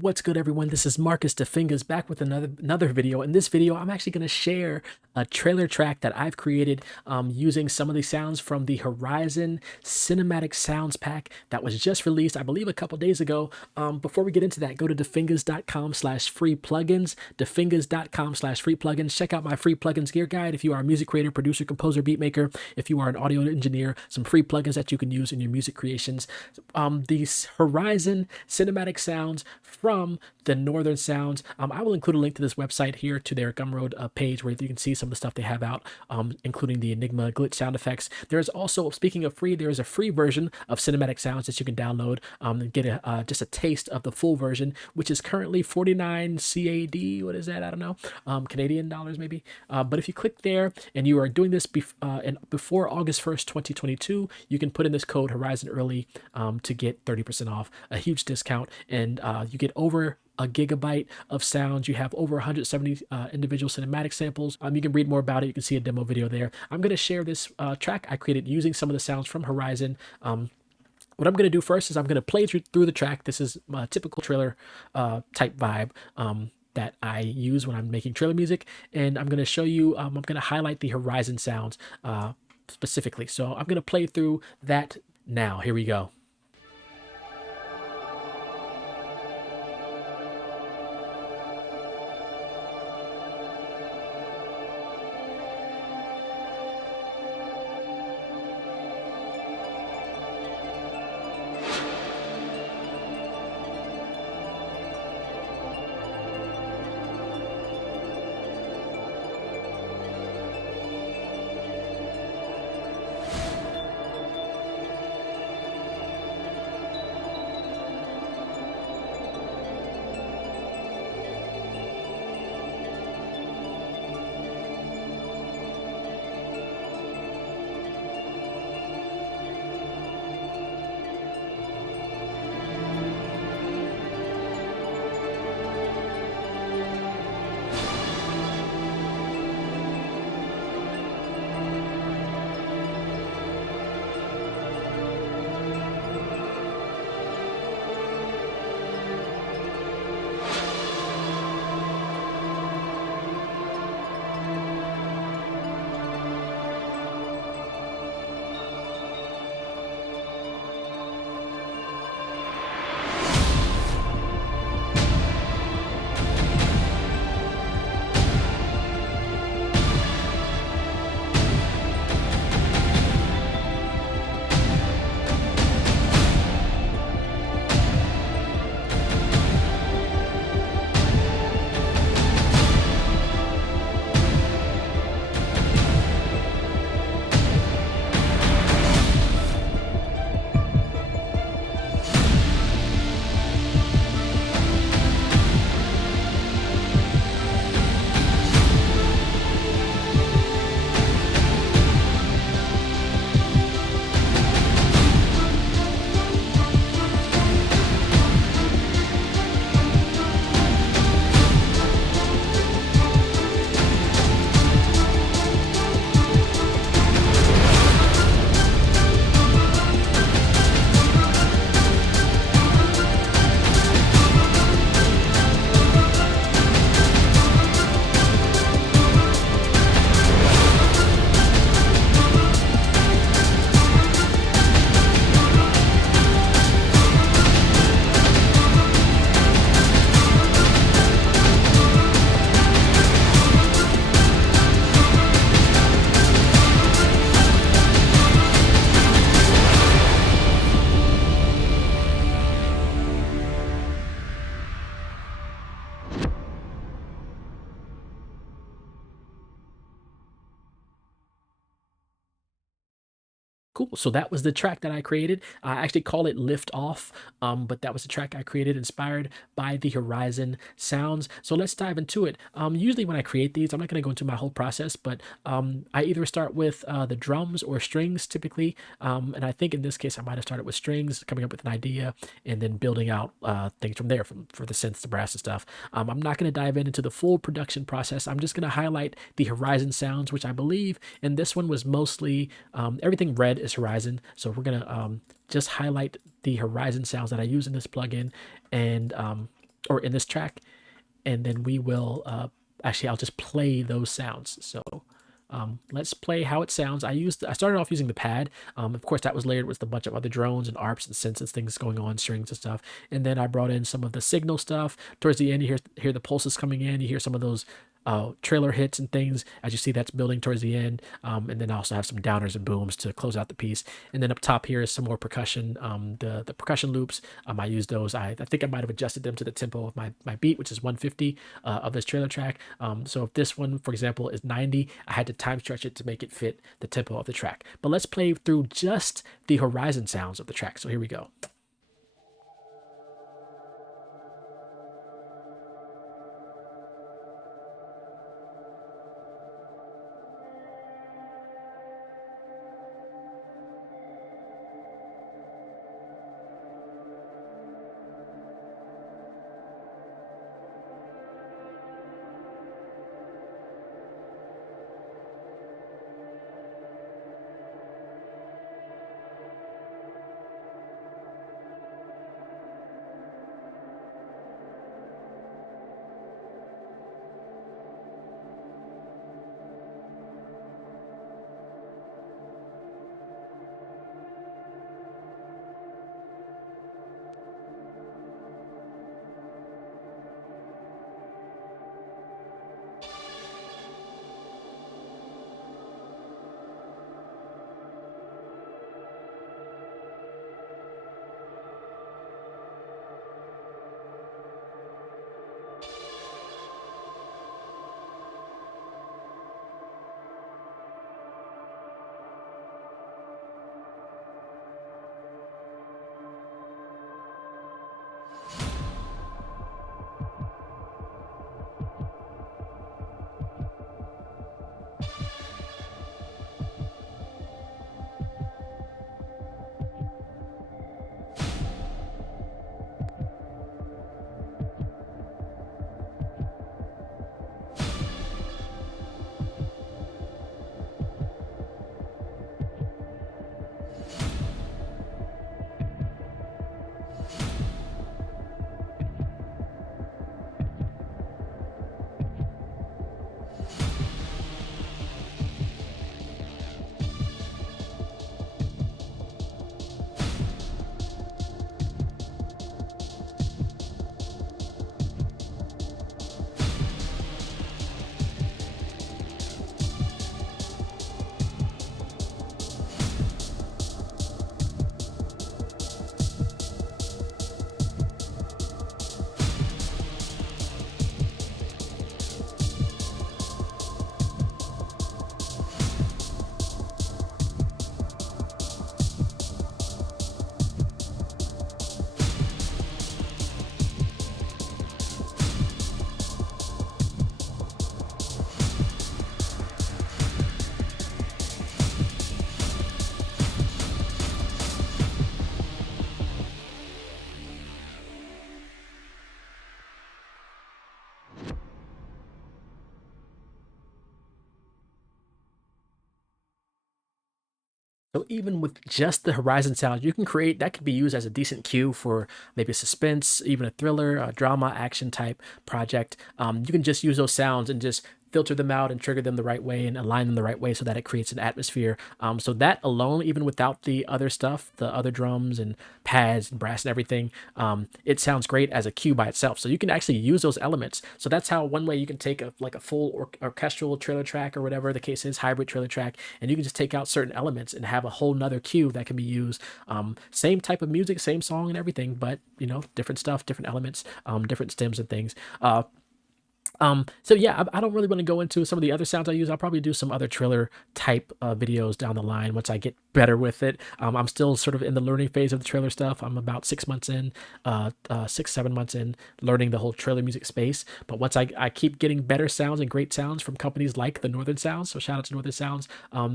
What's good, everyone? This is Marcus the Fingaz back with another video. In this video, I'm actually going to share a trailer track that I've created using some of the sounds from the Horizon Cinematic Sounds pack that was just released, I believe, a couple days ago. Before we get into that, go to defingaz.com/free plugins, defingaz.com/free plugins. Check out my free plugins gear guide if you are a music creator, producer, composer, beat maker. If you are an audio engineer, some free plugins that you can use in your music creations. These Horizon Cinematic Sounds from the Northern Sounds. I will include a link to this website here to their Gumroad page where you can see some of the stuff they have out, including the Enigma glitch sound effects. There's also, speaking of free, there is a free version of Cinematic Sounds that you can download and get just a taste of the full version, which is currently 49 CAD. What is that? I don't know. Canadian dollars maybe. But if you click there and you are doing this before August 1st, 2022, you can put in this code Horizon Early to get 30% off, a huge discount, and you get over a gigabyte of sounds. You have over 170 individual cinematic samples. You can read more about it. You can see a demo video there. I'm going to share this track I created using some of the sounds from Horizon. What I'm going to do first is I'm going to play through the track. This is a typical trailer type vibe that I use when I'm making trailer music. And I'm going to show you, I'm going to highlight the Horizon sounds specifically. So I'm going to play through that now. Here we go. Cool. So that was the track that I created. I actually call it Lift Off, but that was the track I created inspired by the Horizon sounds. So let's dive into it. Usually when I create these, I'm not going to go into my whole process, but I either start with the drums or strings typically. And I think in this case, I might have started with strings, coming up with an idea, and then building out things from there for the synths, the brass and stuff. I'm not going to dive into the full production process. I'm just going to highlight the Horizon sounds, which I believe in this one was mostly everything red is Horizon. So we're going to just highlight the Horizon sounds that I use in this plugin. And or in this track, and then we will actually I'll just play those sounds. So let's play how it sounds. I started off using the pad. Of course, that was layered with a bunch of other drones and arps and synths and things going on, strings and stuff. And then I brought in some of the signal stuff. Towards the end, you hear the pulses coming in. You hear some of those trailer hits and things. As you see, that's building towards the end. And then I also have some downers and booms to close out the piece. And then up top here is some more percussion. The percussion loops, I use those. I think I might have adjusted them to the tempo of my beat, which is 150 of this trailer track. So if this one, for example, is 90, I had to time stretch it to make it fit the tempo of the track. But let's play through just the horizon sounds of the track. So here we go. So even with just the horizon sounds, you can create that could be used as a decent cue for maybe a suspense, even a thriller, a drama, action type project. You can just use those sounds and just filter them out and trigger them the right way and align them the right way so that it creates an atmosphere. So that alone, even without the other stuff, the other drums and pads and brass and everything, it sounds great as a cue by itself. So you can actually use those elements. So that's how one way you can take a full orchestral trailer track or whatever the case is, hybrid trailer track, and you can just take out certain elements and have a whole nother cue that can be used. Same type of music, same song and everything, but different stuff, different elements, different stems and things. So yeah, I don't really want to go into some of the other sounds I use. I'll probably do some other trailer type videos down the line once I get better with it. I'm still sort of in the learning phase of the trailer stuff. I'm about 6 months in, 6, 7 months in learning the whole trailer music space. But once I keep getting better sounds and great sounds from companies like the Northern Sounds, so shout out to Northern Sounds. I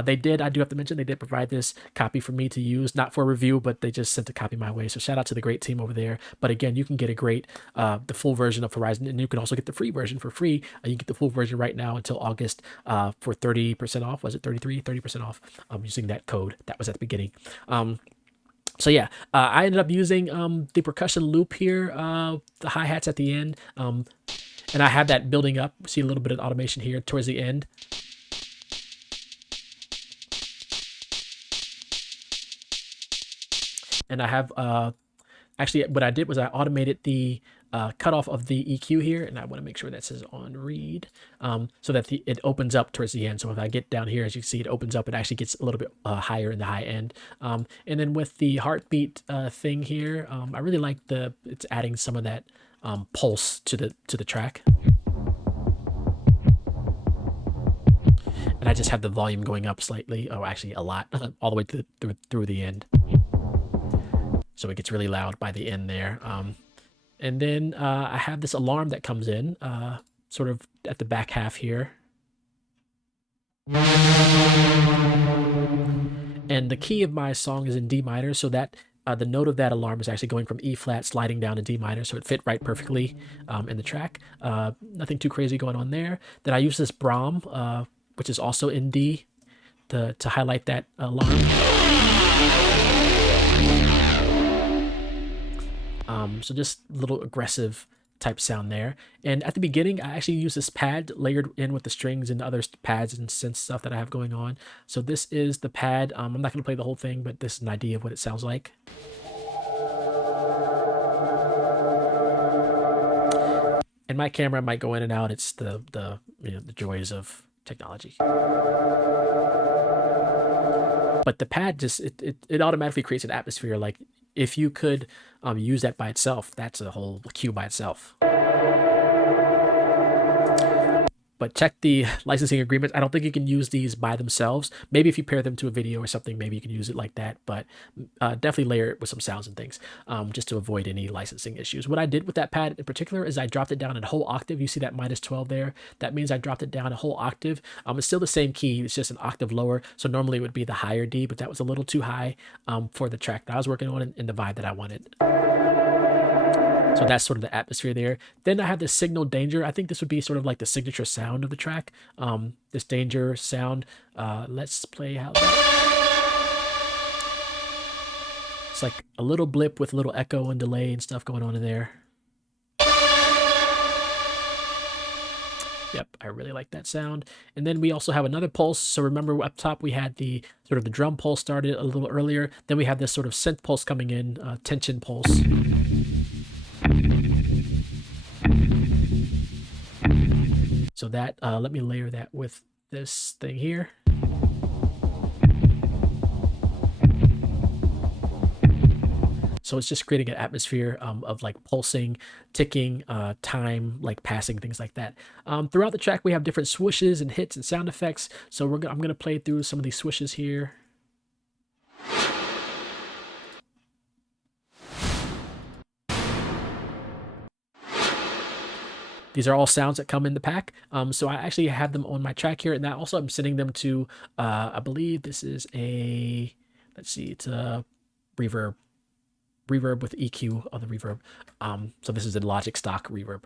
do have to mention, they did provide this copy for me to use, not for review, but they just sent a copy my way. So shout out to the great team over there. But again, you can get the full version of Horizon, and you can also get the free version for free. You get the full version right now until August for 30% off. Was it 30% off using that code that was at the beginning. So yeah, I ended up using the percussion loop here, the hi-hats at the end, and I have that building up. See a little bit of automation here towards the end. And I have, actually what I did was I automated the cutoff of the EQ here, and I want to make sure that says on read, so that it opens up towards the end. So if I get down here, as you can see, it opens up, it actually gets a little bit higher in the high end. And then with the heartbeat thing here, I really like it's adding some of that pulse to the track. And I just have the volume going up slightly, oh actually a lot, all the way through the end. So it gets really loud by the end there. And then I have this alarm that comes in sort of at the back half here. And the key of my song is in D minor, so that the note of that alarm is actually going from E flat sliding down to D minor, so it fit right perfectly in the track. Nothing too crazy going on there. Then I use this BRAAM, which is also in D, to highlight that alarm. So just a little aggressive type sound there. And at the beginning, I actually use this pad layered in with the strings and other pads and synth stuff that I have going on. So this is the pad. I'm not going to play the whole thing, but this is an idea of what it sounds like. And my camera might go in and out. It's the joys of technology. But the pad just it automatically creates an atmosphere. Like if you could use that by itself, that's a whole cue by itself. But check the licensing agreements. I don't think you can use these by themselves. Maybe if you pair them to a video or something, maybe you can use it like that. But definitely layer it with some sounds and things, just to avoid any licensing issues. What I did with that pad in particular is I dropped it down a whole octave. You see that -12 there? That means I dropped it down a whole octave. It's still the same key. It's just an octave lower. So normally it would be the higher D, but that was a little too high for the track that I was working on and the vibe that I wanted. So that's sort of the atmosphere there. Then I have the signal danger. I think this would be sort of like the signature sound of the track. This danger sound. Let's play how that. It's like a little blip with a little echo and delay and stuff going on in there. Yep, I really like that sound. And then we also have another pulse. So remember up top we had the sort of the drum pulse started a little earlier. Then we have this sort of synth pulse coming in, tension pulse. So that, let me layer that with this thing here. So it's just creating an atmosphere of like pulsing, ticking, time, like passing, things like that. Throughout the track, we have different swooshes and hits and sound effects. So I'm going to play through some of these swooshes here. These are all sounds that come in the pack. So I actually have them on my track here, and also I'm sending them to, I believe this is a, let's see, it's a reverb with EQ on the reverb. So this is a Logic stock reverb,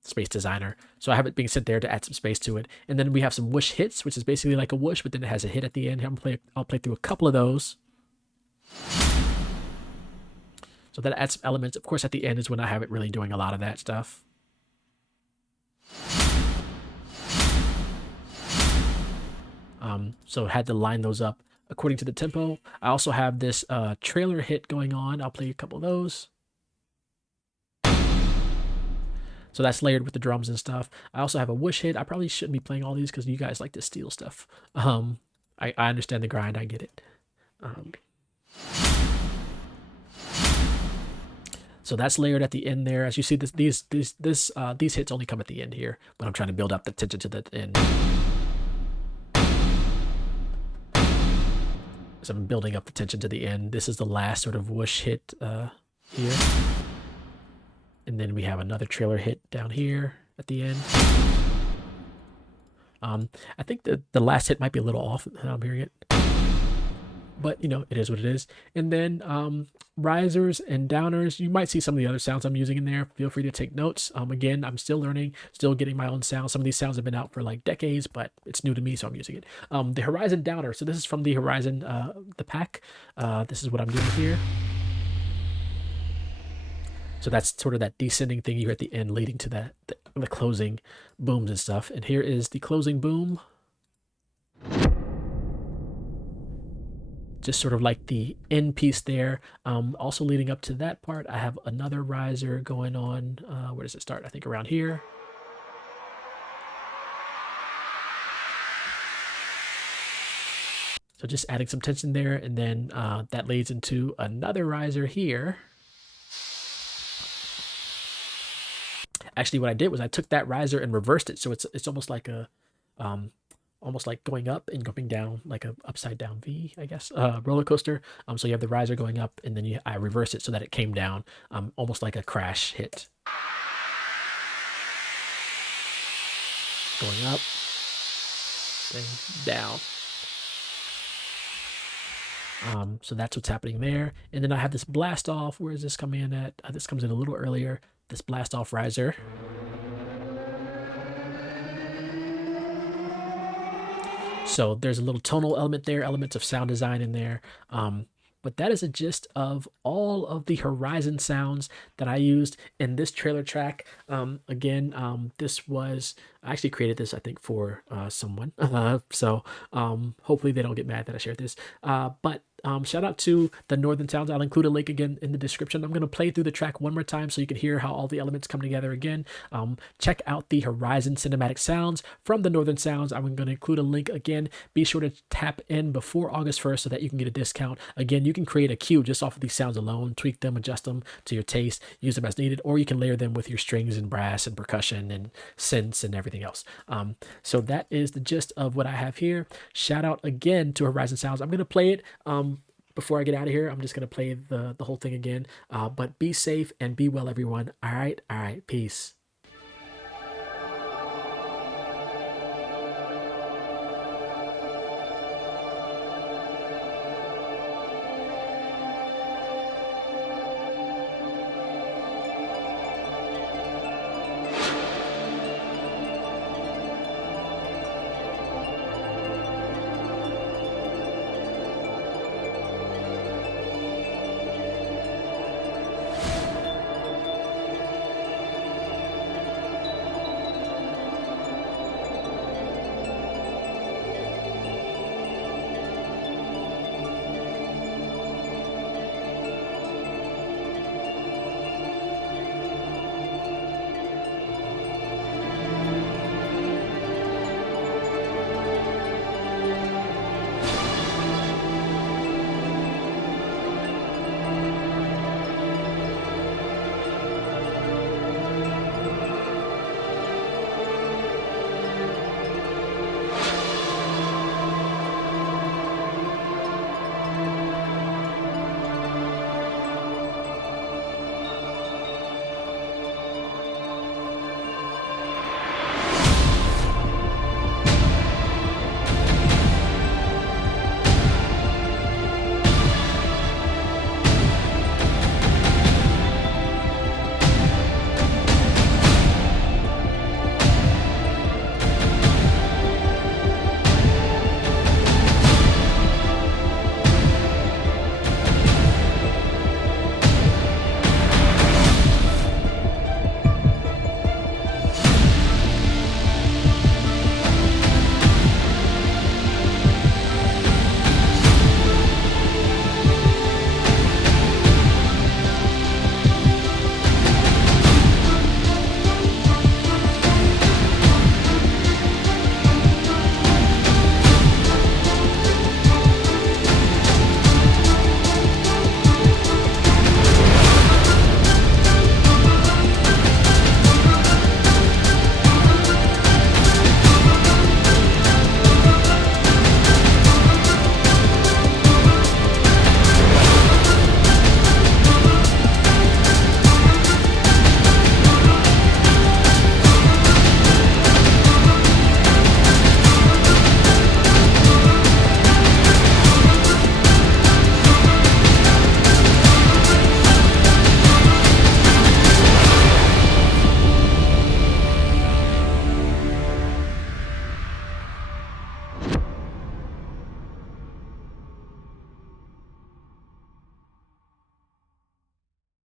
Space Designer. So I have it being sent there to add some space to it. And then we have some whoosh hits, which is basically like a whoosh, but then it has a hit at the end. I'll play through a couple of those. So that adds some elements. Of course, at the end is when I have it really doing a lot of that stuff. So I had to line those up according to the tempo. I also have this trailer hit going on. I'll play a couple of those. So that's layered with the drums and stuff. I also have a whoosh hit. I probably shouldn't be playing all these because you guys like to steal stuff. I understand the grind. I get it. So that's layered at the end there. As you see, these hits only come at the end here when I'm trying to build up the tension to the end. So I'm building up the tension to the end. This is the last sort of whoosh hit here. And then we have another trailer hit down here at the end. I think the last hit might be a little off. I'm hearing it. but you know, it is what it is. And then risers and downers, you might see some of the other sounds I'm using in there. Feel free to take notes. Again, I'm still learning, still getting my own sound. Some of these sounds have been out for like decades, but it's new to me, so I'm using it. The Horizon downer, so this is from the Horizon, the pack. This is what I'm doing here. So that's sort of that descending thing you hear at the end, leading to the closing booms and stuff. And here is the closing boom. Just sort of like the end piece there. Also leading up to that part, I have another riser going on. Where does it start? I think around here. So just adding some tension there, and then that leads into another riser here. Actually, what I did was I took that riser and reversed it, so it's almost like a almost like going up and going down, like a upside down V, I guess, roller coaster. So you have the riser going up, and then I reversed it so that it came down, almost like a crash hit. Going up, then down. So that's what's happening there. And then I have this blast off. Where is this coming in at? This comes in a little earlier. This blast off riser. So there's a little tonal element there, elements of sound design in there. But that is a gist of all of the Horizon sounds that I used in this trailer track. This was, I actually created this, I think, for someone. So hopefully they don't get mad that I shared this. But shout out to the Northern Sounds. I'll include a link again in the description. I'm going to play through the track one more time so you can hear how all the elements come together again. Check out the Horizon cinematic sounds from the Northern Sounds. I'm going to include a link again. Be sure to tap in before August 1st so that you can get a discount. Again, you can create a cue just off of these sounds alone, tweak them, adjust them to your taste, use them as needed, or you can layer them with your strings and brass and percussion and synths and everything else. So that is the gist of what I have here. Shout out again to Horizon Sounds. I'm going to play it. Before I get out of here, I'm just going to play the whole thing again. But be safe and be well, everyone. All right. Peace.